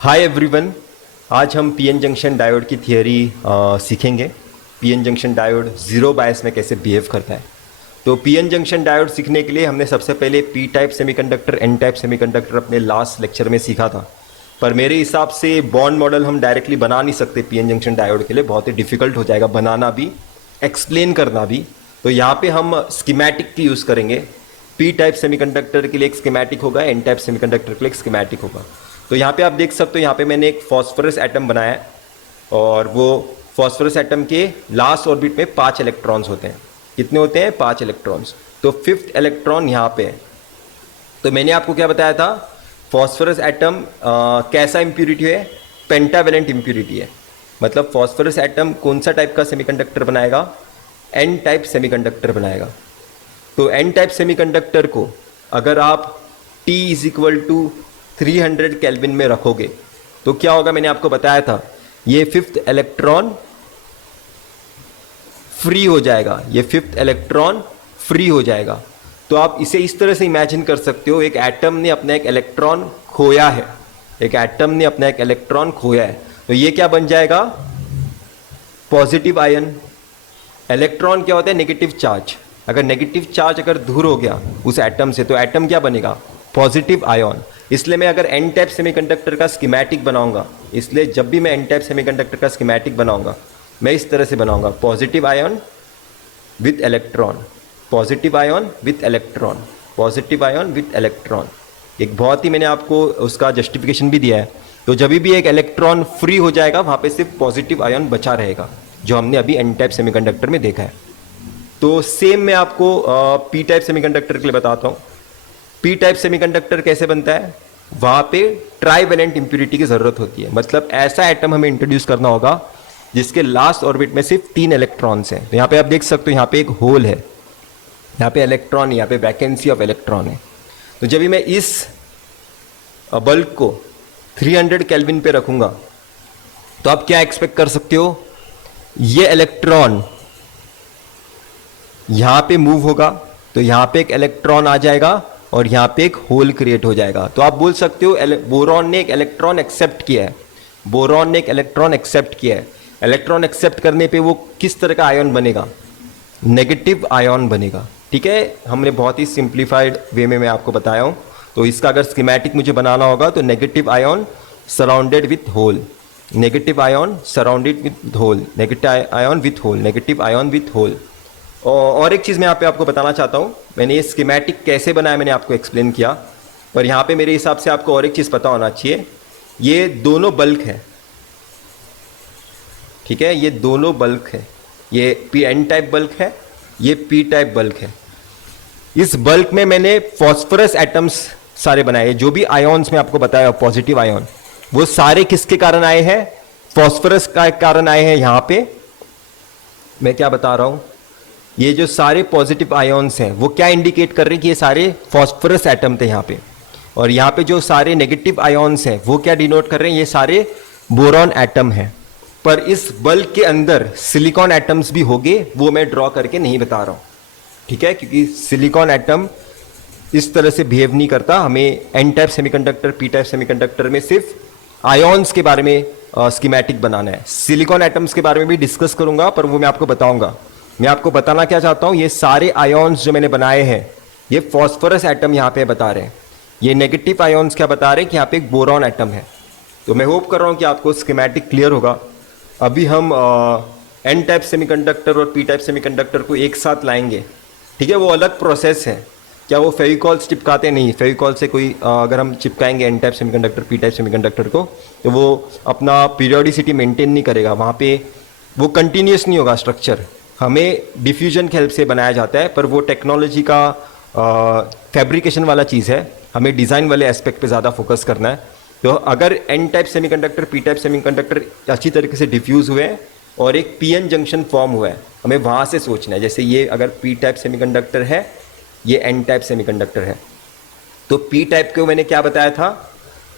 Hi everyone. आज हम PN junction diode की थियरी सीखेंगे। पीएन जंक्शन डायोड ज़ीरो बायस में कैसे बिहेव करता है। तो पीएन जंक्शन डायोड सीखने के लिए हमने सबसे पहले P type semiconductor N type semiconductor अपने लास्ट लेक्चर में सीखा था। पर मेरे हिसाब से बॉन्ड मॉडल हम डायरेक्टली बना नहीं सकते पीएन जंक्शन डायोड के लिए, बहुत ही डिफिकल्ट हो जाएगा बनाना भी, एक्सप्लेन करना भी। तो यहाँ पे हम स्कीमेटिक की यूज़ करेंगे। पी टाइप सेमीकंडक्टर के लिए एक स्कीमेटिक होगा, एन टाइप सेमीकंडक्टर के लिए एक स्कीमेटिक होगा। तो यहाँ पे आप देख सकते हो, यहाँ पे मैंने एक फॉस्फोरस एटम बनाया है और वो फॉस्फोरस एटम के लास्ट ऑर्बिट में 5 इलेक्ट्रॉन्स होते हैं। कितने होते हैं? 5 इलेक्ट्रॉन्स। तो फिफ्थ इलेक्ट्रॉन यहाँ पे है। तो मैंने आपको क्या बताया था, फॉस्फोरस एटम कैसा इम्प्यूरिटी है? पेंटावेलेंट इम्प्यूरिटी है। मतलब फॉस्फोरस एटम कौन सा टाइप का सेमीकंडक्टर बनाएगा? एन टाइप सेमीकंडक्टर बनाएगा। तो एन टाइप सेमीकंडक्टर को अगर आप T is equal to 300 kelvin में रखोगे तो क्या होगा? मैंने आपको बताया था, ये फिफ्थ इलेक्ट्रॉन फ्री हो जाएगा। ये फिफ्थ इलेक्ट्रॉन फ्री हो जाएगा। तो आप इसे इस तरह से इमेजिन कर सकते हो, एक एटम ने अपना एक इलेक्ट्रॉन खोया है। एक एटम ने अपना एक इलेक्ट्रॉन खोया है, तो ये क्या बन जाएगा? Positive ion. इलेक्ट्रॉन क्या होता है? Negative charge. अगर नेगेटिव चार्ज अगर दूर हो गया उस एटम से तो एटम क्या बनेगा? Positive ion. इसलिए मैं अगर एन टाइप सेमीकंडक्टर का स्कीमेटिक बनाऊंगा, इसलिए जब भी मैं एन टाइप सेमीकंडक्टर का स्कीमेटिक बनाऊंगा मैं इस तरह से बनाऊंगा, positive ion with electron, positive ion with electron, positive ion with electron. एक बहुत ही मैंने आपको उसका जस्टिफिकेशन भी दिया है। तो जब भी एक इलेक्ट्रॉन फ्री हो जाएगा वहाँ पे सिर्फ पॉजिटिव आयन बचा रहेगा, जो हमने अभी एन टाइप सेमीकंडक्टर में देखा है। तो सेम मैं आपको पी टाइप सेमीकंडक्टर के लिए बताता हूँ। पी टाइप सेमीकंडक्टर कैसे बनता है? वहाँ पे ट्राईवेलेंट इंप्यूरिटी की ज़रूरत होती है। मतलब ऐसा एटम हमें इंट्रोड्यूस करना होगा जिसके लास्ट ऑर्बिट में सिर्फ 3 इलेक्ट्रॉन्स हैं। तो यहाँ पे आप देख सकते हो, यहाँ पे एक होल है, यहाँ पे इलेक्ट्रॉन, यहाँ पे वैकेंसी ऑफ इलेक्ट्रॉन है। तो जब भी मैं इस बल्ब को 300 केल्विन पे रखूँगा तो आप क्या एक्सपेक्ट कर सकते हो? ये इलेक्ट्रॉन यहाँ पे मूव होगा तो यहाँ पे एक इलेक्ट्रॉन आ जाएगा और यहाँ पे एक होल क्रिएट हो जाएगा। तो आप बोल सकते हो बोरॉन ने एक इलेक्ट्रॉन एक्सेप्ट किया है। बोरॉन ने एक इलेक्ट्रॉन एक्सेप्ट किया है। इलेक्ट्रॉन एक्सेप्ट करने पे वो किस तरह का आयन बनेगा? नेगेटिव आयन बनेगा। ठीक है, हमने बहुत ही सिंप्लीफाइड वे में मैं आपको बताया हूँ। तो इसका अगर स्कीमेटिक मुझे बनाना होगा तो negative ion surrounded with hole, negative ion surrounded with hole, negative ion with hole, negative ion with hole. और एक चीज़ मैं यहाँ पे आपको बताना चाहता हूँ, मैंने ये स्कीमेटिक कैसे बनाया मैंने आपको एक्सप्लेन किया, पर यहाँ पे मेरे हिसाब से आपको और एक चीज़ पता होना चाहिए। ये दोनों बल्क है, ठीक है, ये दोनों बल्क है। ये पी एन टाइप बल्क है, ये पी टाइप बल्क है। इस बल्क में मैंने फॉस्फोरस एटम्स सारे बनाए। जो भी आयोन्स में आपको बताया पॉजिटिव आयोन, वो सारे किसके कारण आए हैं? फॉस्फोरस का कारण आए हैं। यहाँ पे मैं क्या बता रहा हूँ, ये जो सारे पॉजिटिव आयोन्स हैं वो क्या इंडिकेट कर रहे हैं कि ये सारे फॉस्फोरस एटम थे यहाँ पे। और यहाँ पे जो सारे नेगेटिव आयोन्स हैं वो क्या डिनोट कर रहे हैं? ये सारे बोरॉन एटम हैं। पर इस बल्क के अंदर सिलिकॉन एटम्स भी होंगे, वो मैं ड्रॉ करके नहीं बता रहा हूँ, ठीक है, क्योंकि सिलिकॉन एटम इस तरह से बिहेव नहीं करता। हमें N type semiconductor, P type semiconductor में सिर्फ आयोन्स के बारे में स्कीमेटिक बनाना है। सिलिकॉन एटम्स के बारे में भी डिस्कस करूंगा, पर वो मैं आपको बताऊंगा। मैं आपको बताना क्या चाहता हूं, ये सारे आयोन्स जो मैंने बनाए हैं ये फॉस्फोरस एटम यहाँ पे बता रहे हैं। ये नेगेटिव आयोन्स क्या बता रहे हैं कि यहाँ पे एक बोरॉन एटम है। तो मैं होप कर रहा हूँ कि आपको स्कीमेटिक क्लियर होगा। अभी हम एन टाइप सेमीकंडक्टर और पी टाइप सेमीकंडक्टर को एक साथ लाएंगे, ठीक है। वो अलग प्रोसेस है। क्या वो फेविकॉल चिपकाते नहीं? फेविकॉल से कोई अगर हम चिपकाएंगे N type semiconductor, P type semiconductor को, तो वो अपना पीरियोडिसिटी मेंटेन नहीं करेगा। वहाँ पे वो कंटिन्यूस नहीं होगा स्ट्रक्चर। हमें डिफ्यूजन के हेल्प से बनाया जाता है, पर वो टेक्नोलॉजी का फैब्रिकेशन वाला चीज़ है। हमें डिज़ाइन वाले एस्पेक्ट पे ज़्यादा फोकस करना है। तो अगर N type semiconductor, P type semiconductor अच्छी तरीके से डिफ्यूज़ हुए हैं और एक पीएन जंक्शन फॉर्म हुआ है, हमें वहाँ से सोचना है। जैसे ये अगर पी टाइप सेमीकंडक्टर है, ये एन टाइप सेमीकंडक्टर है, तो पी टाइप को मैंने क्या बताया था?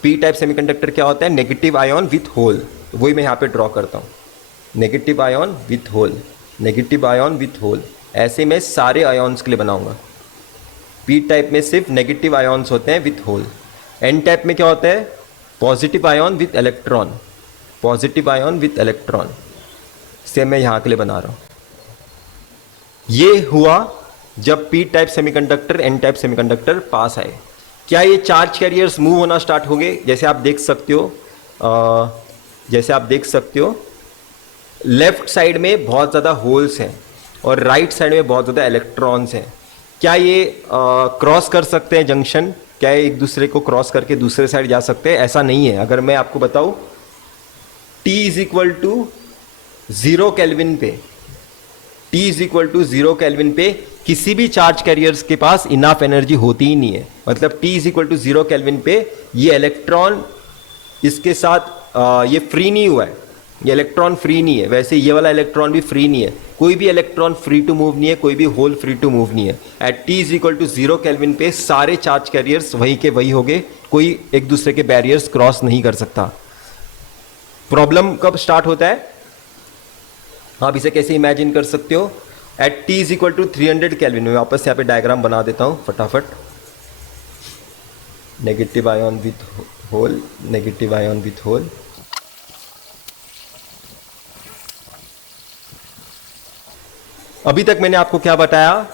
पी टाइप सेमीकंडक्टर क्या होता है? Negative ion with hole. वही मैं यहाँ पे ड्रॉ करता हूँ, negative ion with hole, negative ion with hole. ऐसे मैं सारे आयन्स के लिए बनाऊंगा। पी टाइप में सिर्फ नेगेटिव आयन्स होते हैं विथ होल। एन टाइप में क्या होता है? Positive ion with electron, positive ion with electron, से मैं यहां के लिए बना रहा हूं। ये हुआ जब P type semiconductor N type semiconductor पास आए। क्या ये चार्ज कैरियर्स मूव होना स्टार्ट हो गए? जैसे आप देख सकते हो, लेफ्ट साइड में बहुत ज़्यादा होल्स हैं और राइट साइड में बहुत ज़्यादा इलेक्ट्रॉन्स हैं। क्या ये क्रॉस कर सकते हैं जंक्शन? क्या ये एक दूसरे को क्रॉस करके दूसरे साइड जा सकते हैं? ऐसा नहीं है। अगर मैं आपको बताऊं T is equal to 0 kelvin पे, T is equal to 0 kelvin पे किसी भी चार्ज कैरियर्स के पास इनफ एनर्जी होती ही नहीं है। मतलब T is equal to 0 kelvin पे ये इलेक्ट्रॉन इसके साथ ये फ्री नहीं हुआ है, ये इलेक्ट्रॉन फ्री नहीं है। वैसे ये वाला इलेक्ट्रॉन भी फ्री नहीं है, कोई भी इलेक्ट्रॉन फ्री टू मूव नहीं है, कोई भी होल फ्री टू मूव नहीं है। At T is equal to 0 kelvin पे सारे चार्ज कैरियर्स वही के वही हो गए, कोई एक दूसरे के बैरियर्स क्रॉस नहीं कर सकता। प्रॉब्लम कब स्टार्ट होता है? आप इसे कैसे इमेजिन कर सकते हो? At T is equal to 300 kelvin में, वापस यहाँ पे डायग्राम बना देता हूँ फटाफट। Negative ion with hole, negative ion with hole. अभी तक मैंने आपको क्या बताया?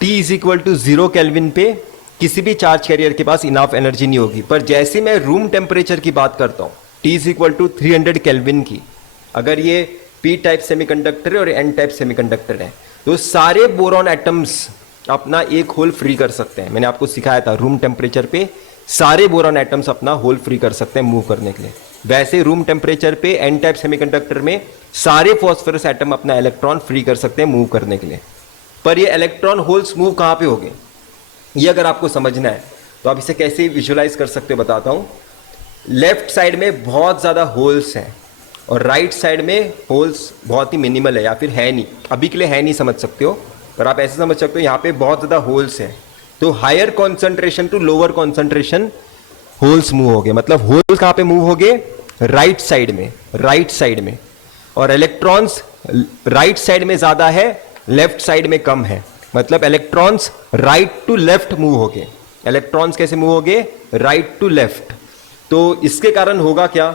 T is equal to 0 kelvin पे किसी भी चार्ज कैरियर के पास इनफ एनर्जी नहीं होगी। पर जैसे मैं रूम टेम्परेचर की बात करता हूँ, T is equal to 300 kelvin की, अगर ये P टाइप सेमीकंडक्टर है और N टाइप सेमीकंडक्टर है, तो सारे बोरॉन एटम्स अपना एक होल फ्री कर सकते हैं। मैंने आपको सिखाया था रूम टेम्परेचर पे सारे बोरॉन एटम्स अपना होल फ्री कर सकते हैं मूव करने के लिए। वैसे रूम टेम्परेचर पे N टाइप सेमीकंडक्टर में सारे फॉस्फोरस एटम अपना इलेक्ट्रॉन फ्री कर सकते हैं मूव करने के लिए। पर ये इलेक्ट्रॉन होल्स मूव कहाँ पे होंगे, ये अगर आपको समझना है तो आप इसे कैसे विजुलाइज कर सकते हो बताता हूँ। लेफ्ट साइड में बहुत ज़्यादा होल्स हैं और राइट साइड में होल्स बहुत ही मिनिमल है, या फिर है नहीं, अभी के लिए है नहीं समझ सकते हो, पर आप ऐसे समझ सकते हो यहाँ पे बहुत ज़्यादा होल्स हैं। तो higher concentration to lower concentration holes move हो गए। मतलब होल्स कहाँ पे मूव हो गए? राइट साइड में, राइट साइड में। और इलेक्ट्रॉन्स राइट साइड में ज़्यादा है, लेफ्ट साइड में कम है। मतलब electrons right to left move हो गए। इलेक्ट्रॉन्स कैसे मूव हो गए? Right to left. तो इसके कारण होगा क्या?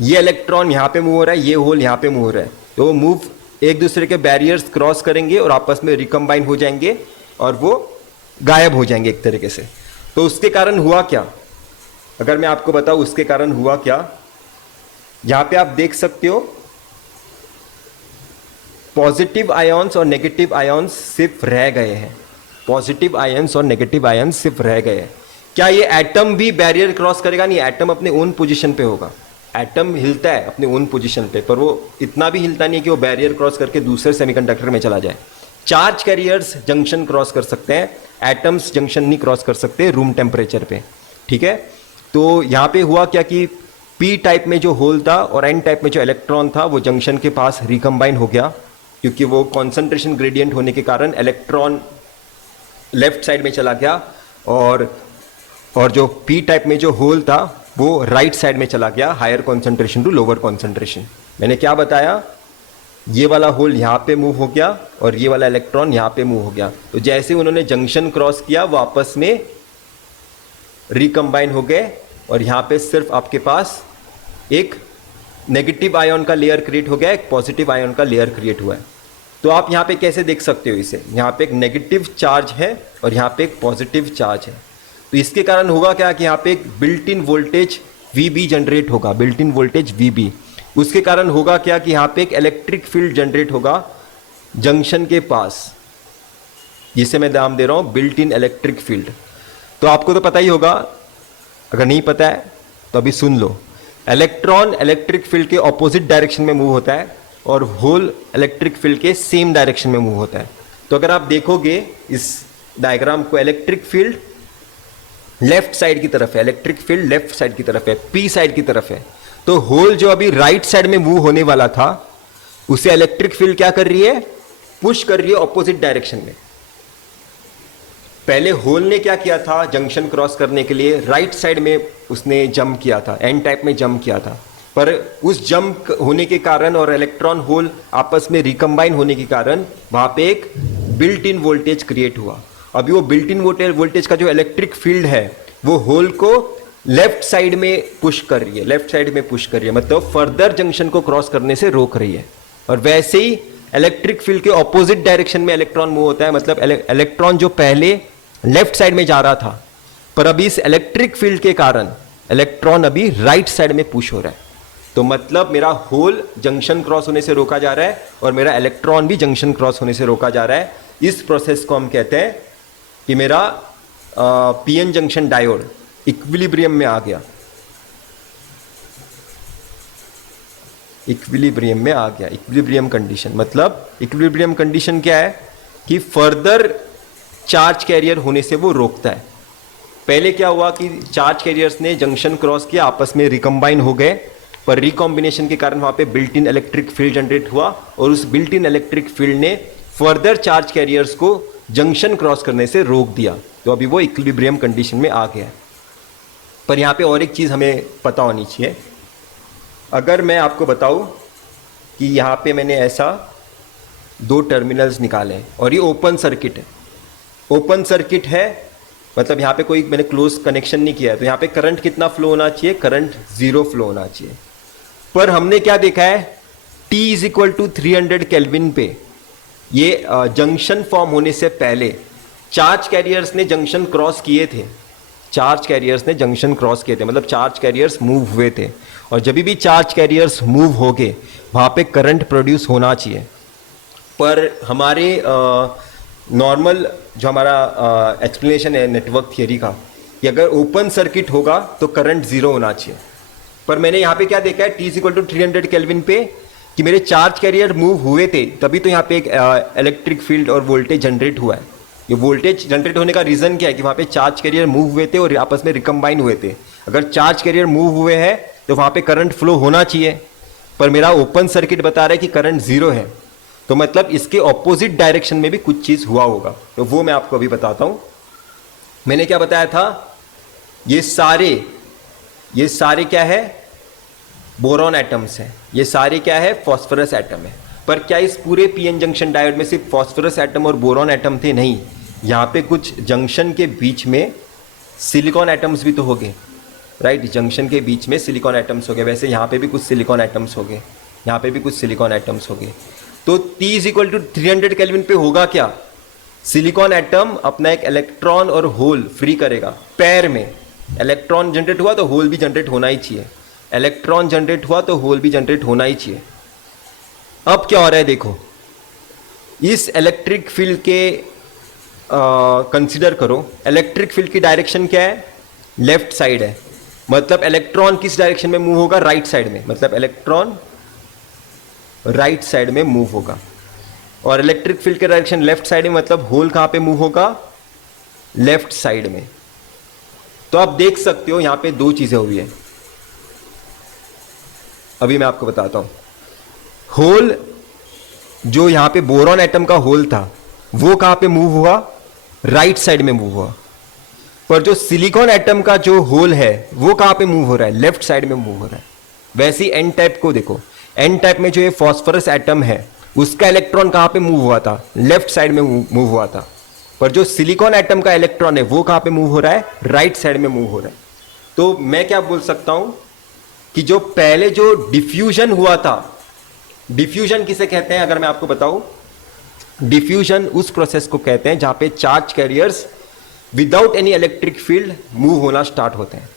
ये इलेक्ट्रॉन यहां पे मूव हो रहा है, ये होल यहां पे मूव हो रहा है, तो वो मूव एक दूसरे के बैरियर्स क्रॉस करेंगे और आपस में रिकम्बाइन हो जाएंगे और वो गायब हो जाएंगे एक तरीके से। तो उसके कारण हुआ क्या? अगर मैं आपको बताऊं उसके कारण हुआ क्या, यहां पे आप देख सकते हो पॉजिटिव आयंस और नेगेटिव आयंस सिर्फ रह गए हैं। पॉजिटिव आयंस और नेगेटिव आयंस सिर्फ रह गए हैं। क्या ये एटम भी बैरियर क्रॉस करेगा? नहीं, एटम अपने ओन पोजीशन पे होगा। एटम हिलता है अपने ओन पोजीशन पे, पर वो इतना भी हिलता नहीं है कि वो बैरियर क्रॉस करके दूसरे सेमीकंडक्टर में चला जाए। चार्ज कैरियर्स जंक्शन क्रॉस कर सकते हैं, एटम्स जंक्शन नहीं क्रॉस कर सकते रूम टेम्परेचर पे। ठीक है, तो यहाँ पे हुआ क्या कि P टाइप में जो होल था और N टाइप में जो इलेक्ट्रॉन था वो जंक्शन के पास रिकम्बाइन हो गया, क्योंकि वो कॉन्सेंट्रेशन ग्रेडियंट होने के कारण इलेक्ट्रॉन लेफ्ट साइड में चला गया और जो P टाइप में जो होल था वो राइट साइड में चला गया, higher concentration to lower concentration. मैंने क्या बताया? ये वाला होल यहाँ पे मूव हो गया और ये वाला इलेक्ट्रॉन यहाँ पे मूव हो गया। तो जैसे उन्होंने जंक्शन क्रॉस किया वो आपस में रिकम्बाइन हो गए और यहाँ पे सिर्फ आपके पास एक नेगेटिव आयन का लेयर क्रिएट हो गया, एक पॉजिटिव आयन का लेयर क्रिएट हुआ है। तो आप यहाँ पे कैसे देख सकते हो इसे? यहाँ पे एक नेगेटिव चार्ज है और यहाँ पे एक पॉजिटिव चार्ज है। तो इसके कारण होगा क्या कि यहाँ पे एक built in voltage VB generate होगा, बिल्ट इन वोल्टेज VB। उसके कारण होगा क्या कि यहाँ पे एक इलेक्ट्रिक फील्ड जनरेट होगा जंक्शन के पास, जिसे मैं नाम दे रहा हूँ बिल्ट इन इलेक्ट्रिक फील्ड। तो आपको तो पता ही होगा, अगर नहीं पता है तो अभी सुन लो। इलेक्ट्रॉन इलेक्ट्रिक फील्ड के ऑपोजिट डायरेक्शन में मूव होता है और होल इलेक्ट्रिक फील्ड के सेम डायरेक्शन में मूव होता है। तो अगर आप देखोगे इस डायग्राम को, इलेक्ट्रिक फील्ड लेफ्ट साइड की तरफ है, इलेक्ट्रिक फील्ड लेफ्ट साइड की तरफ है, P साइड की तरफ है। तो होल जो अभी राइट साइड में मूव होने वाला था उसे इलेक्ट्रिक फील्ड क्या कर रही है? पुश कर रही है ऑपोजिट डायरेक्शन में। पहले होल ने क्या किया था? जंक्शन क्रॉस करने के लिए राइट साइड में उसने जंप किया था, N टाइप में जंप किया था, पर उस जंप होने के कारण और इलेक्ट्रॉन होल आपस में रिकम्बाइन होने के कारण वहां पे एक बिल्ट इन वोल्टेज क्रिएट हुआ। अभी वो बिल्ट इन वोल्टेज का जो इलेक्ट्रिक फील्ड है वो होल को लेफ्ट साइड में पुश कर रही है, लेफ्ट साइड में पुश कर रही है, मतलब फर्दर जंक्शन को क्रॉस करने से रोक रही है। और वैसे ही इलेक्ट्रिक फील्ड के ऑपोजिट डायरेक्शन में इलेक्ट्रॉन मूव होता है, मतलब इलेक्ट्रॉन जो पहले लेफ्ट साइड में जा रहा था, पर अभी इस इलेक्ट्रिक फील्ड के कारण इलेक्ट्रॉन अभी राइट साइड में पुश हो रहा है। तो मतलब मेरा होल जंक्शन क्रॉस होने से रोका जा रहा है और मेरा इलेक्ट्रॉन भी जंक्शन क्रॉस होने से रोका जा रहा है। इस प्रोसेस को हम कहते हैं कि मेरा पीएन जंक्शन डायोड इक्विलिब्रियम में आ गया, इक्विलिब्रियम में आ गया। इक्विलिब्रियम कंडीशन मतलब, इक्विलिब्रियम कंडीशन क्या है कि फर्दर चार्ज कैरियर होने से वो रोकता है। पहले क्या हुआ कि चार्ज कैरियर्स ने जंक्शन क्रॉस किया, आपस में रिकम्बाइन हो गए, पर रिकॉम्बिनेशन के कारण वहां पे built in electric field generate हुआ और उस बिल्ट इन इलेक्ट्रिक फील्ड ने फर्दर चार्ज कैरियर्स को जंक्शन क्रॉस करने से रोक दिया। तो अभी वो इक्विलिब्रियम कंडीशन में आ गया है। पर यहाँ पे और एक चीज़ हमें पता होनी चाहिए। अगर मैं आपको बताऊँ कि यहाँ पे मैंने ऐसा 2 टर्मिनल्स निकाले हैं और ये ओपन सर्किट है, ओपन सर्किट है मतलब यहाँ पे कोई मैंने क्लोज कनेक्शन नहीं किया है, तो यहाँ पे करंट कितना फ्लो होना चाहिए, करंट 0 फ्लो होना चाहिए। पर हमने क्या देखा है, T is equal to 300 kelvin पे ये जंक्शन फॉर्म होने से पहले चार्ज कैरियर्स ने जंक्शन क्रॉस किए थे, चार्ज कैरियर्स ने जंक्शन क्रॉस किए थे, मतलब चार्ज कैरियर्स मूव हुए थे। और जब भी चार्ज कैरियर्स मूव हो गए वहाँ पे करंट प्रोड्यूस होना चाहिए। पर हमारे नॉर्मल जो हमारा एक्सप्लेनेशन है नेटवर्क थियरी का, कि अगर ओपन सर्किट होगा तो करंट 0 होना चाहिए। पर मैंने यहाँ पे क्या देखा है, T is equal to 300 kelvin पे कि मेरे चार्ज कैरियर मूव हुए थे, तभी तो यहाँ पे एक इलेक्ट्रिक फील्ड और वोल्टेज जनरेट हुआ है। ये वोल्टेज जनरेट होने का रीज़न क्या है कि वहाँ पे चार्ज कैरियर मूव हुए थे और आपस में रिकम्बाइन हुए थे। अगर चार्ज कैरियर मूव हुए हैं तो वहाँ पे करंट फ्लो होना चाहिए, पर मेरा ओपन सर्किट बता रहा है कि करंट 0 है, तो मतलब इसके ऑपोजिट डायरेक्शन में भी कुछ चीज़ हुआ होगा। तो वो मैं आपको अभी बताता हूँ। मैंने क्या बताया था, ये सारे क्या है, बोरॉन एटम्स हैं। ये सारे क्या है, फॉस्फोरस एटम है। पर क्या इस पूरे पीएन जंक्शन डायोड में सिर्फ फॉस्फोरस एटम और बोरॉन एटम थे? नहीं, यहाँ पे कुछ जंक्शन के बीच में सिलिकॉन एटम्स भी तो हो गए, राइट। जंक्शन के बीच में सिलिकॉन एटम्स हो गए, वैसे यहाँ पे भी कुछ सिलिकॉन एटम्स हो गए, यहाँ पे भी कुछ सिलिकॉन एटम्स हो गए। तो T is equal to 300 kelvin पे होगा क्या, सिलिकॉन एटम अपना एक इलेक्ट्रॉन और होल फ्री करेगा पैर में। इलेक्ट्रॉन जनरेट हुआ तो होल भी जनरेट होना ही चाहिए, इलेक्ट्रॉन जनरेट हुआ तो होल भी जनरेट होना ही चाहिए। अब क्या हो रहा है देखो, इस इलेक्ट्रिक फील्ड के कंसीडर करो, इलेक्ट्रिक फील्ड की डायरेक्शन क्या है, लेफ्ट साइड है। मतलब इलेक्ट्रॉन किस डायरेक्शन में मूव होगा, राइट साइड में, मतलब इलेक्ट्रॉन राइट साइड में मूव होगा। और इलेक्ट्रिक फील्ड के डायरेक्शन लेफ्ट साइड में, मतलब होल कहां पे मूव होगा, लेफ्ट साइड में। तो आप देख सकते हो यहां पे 2 चीजें हुई है, अभी मैं आपको बताता हूं। होल जो यहां पे बोरॉन एटम का होल था वो कहां पे मूव हुआ, राइट साइड में मूव हुआ। पर जो सिलिकॉन एटम का जो होल है वो कहां पे मूव हो रहा है, लेफ्ट साइड में मूव हो रहा है। वैसे ही एन टाइप को देखो, एन टाइप में जो ये फॉस्फोरस एटम है उसका इलेक्ट्रॉन कहां पे मूव हुआ था, लेफ्ट साइड में मूव हुआ था। पर जो सिलिकॉन एटम का इलेक्ट्रॉन है वो कहां पे मूव हो रहा है, राइट साइड में मूव हो रहा है। तो मैं क्या बोल सकता हूं कि जो पहले जो डिफ्यूजन हुआ था, डिफ्यूजन किसे कहते हैं अगर मैं आपको बताऊं, डिफ्यूजन उस प्रोसेस को कहते हैं जहां पे charge carriers without any electric field move होना स्टार्ट होते हैं।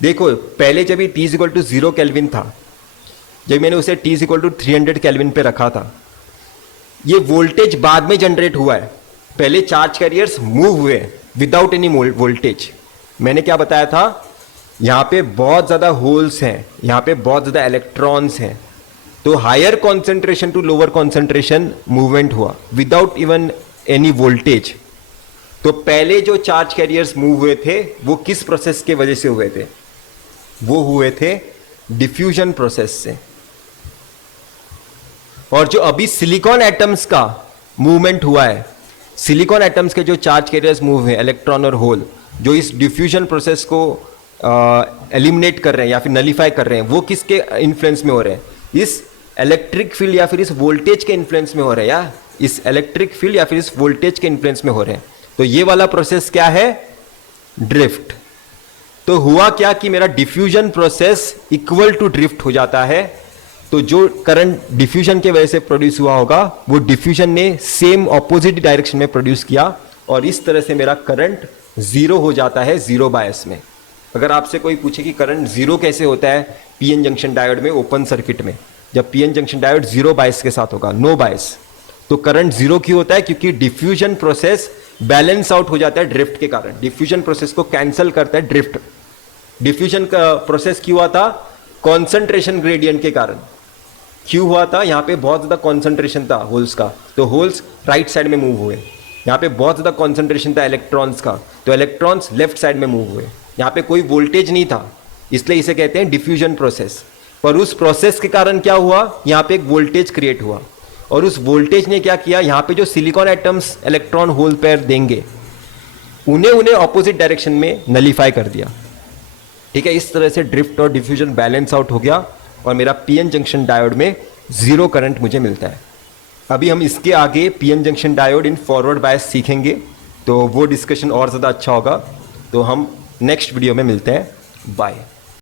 देखो पहले जब ये T is equal to 0 kelvin था, जब मैंने उसे T is equal to 300 kelvin पे रखा था, ये वोल्टेज बाद में जनरेट हुआ है। पहले चार्ज कैरियर्स मूव हुए विदाउट एनी वोल्टेज। मैंने क्या बताया था, यहाँ पे बहुत ज़्यादा होल्स हैं, यहाँ पे बहुत ज़्यादा इलेक्ट्रॉन्स हैं, तो higher concentration to lower concentration movement हुआ विदाउट इवन एनी वोल्टेज। तो पहले जो चार्ज कैरियर्स मूव हुए थे वो किस प्रोसेस के वजह से हुए थे, वो हुए थे डिफ्यूजन प्रोसेस से। और जो अभी सिलिकॉन एटम्स का मूवमेंट हुआ है, सिलिकॉन एटम्स के जो चार्ज कैरियर्स मूव हुए इलेक्ट्रॉन और होल, जो इस डिफ्यूजन प्रोसेस को एलिमिनेट कर रहे हैं या फिर नलीफाई कर रहे हैं, वो किसके इन्फ्लुएंस में हो रहे हैं, इस इलेक्ट्रिक फील्ड या फिर इस वोल्टेज के इन्फ्लुएंस में हो रहे हैं, या इस इलेक्ट्रिक फील्ड या फिर इस वोल्टेज के इन्फ्लुएंस में हो रहे हैं। तो ये वाला प्रोसेस क्या है, ड्रिफ्ट। तो हुआ क्या कि मेरा diffusion process equal to drift हो जाता है। तो जो करंट डिफ्यूजन के वजह से प्रोड्यूस हुआ होगा वो डिफ्यूजन ने सेम ऑपोजिट डायरेक्शन में प्रोड्यूस किया और इस तरह से मेरा करंट जीरो हो जाता है जीरो बायस में। अगर आपसे कोई पूछे कि करंट जीरो कैसे होता है पीएन जंक्शन डायोड में ओपन सर्किट में, जब पीएन जंक्शन डायोड जीरो बायस के साथ होगा, नो बायस, तो करंट जीरो क्यों होता है? क्योंकि डिफ्यूजन प्रोसेस बैलेंस आउट हो जाता है ड्रिफ्ट के कारण। डिफ्यूजन प्रोसेस को कैंसिल करता है ड्रिफ्ट। डिफ्यूजन का प्रोसेस क्यों हुआ था? कॉन्सेंट्रेशन ग्रेडियंट के कारण। क्यों हुआ था? यहाँ पे बहुत ज्यादा कॉन्सेंट्रेशन था होल्स का, तो होल्स राइट साइड में मूव हुए। यहाँ पे बहुत ज्यादा कॉन्सेंट्रेशन था इलेक्ट्रॉन्स का, तो इलेक्ट्रॉन्स लेफ्ट साइड में मूव हुए। यहाँ पे कोई वोल्टेज नहीं था, इसलिए इसे कहते हैं डिफ्यूजन प्रोसेस। पर उस प्रोसेस के कारण क्या हुआ? यहाँ पे एक वोल्टेज क्रिएट हुआ और उस वोल्टेज ने क्या किया, यहाँ पे जो silicon atoms electron hole pair देंगे उन्हें ऑपोजिट डायरेक्शन में नलीफाई कर दिया। ठीक है, इस तरह से ड्रिफ्ट और डिफ्यूजन बैलेंस आउट हो गया और मेरा पीएन जंक्शन डायोड में जीरो करंट मुझे मिलता है। अभी हम इसके आगे PN junction diode in forward bias सीखेंगे, तो वो डिस्कशन और ज़्यादा अच्छा होगा। तो हम नेक्स्ट वीडियो में मिलते हैं। बाय।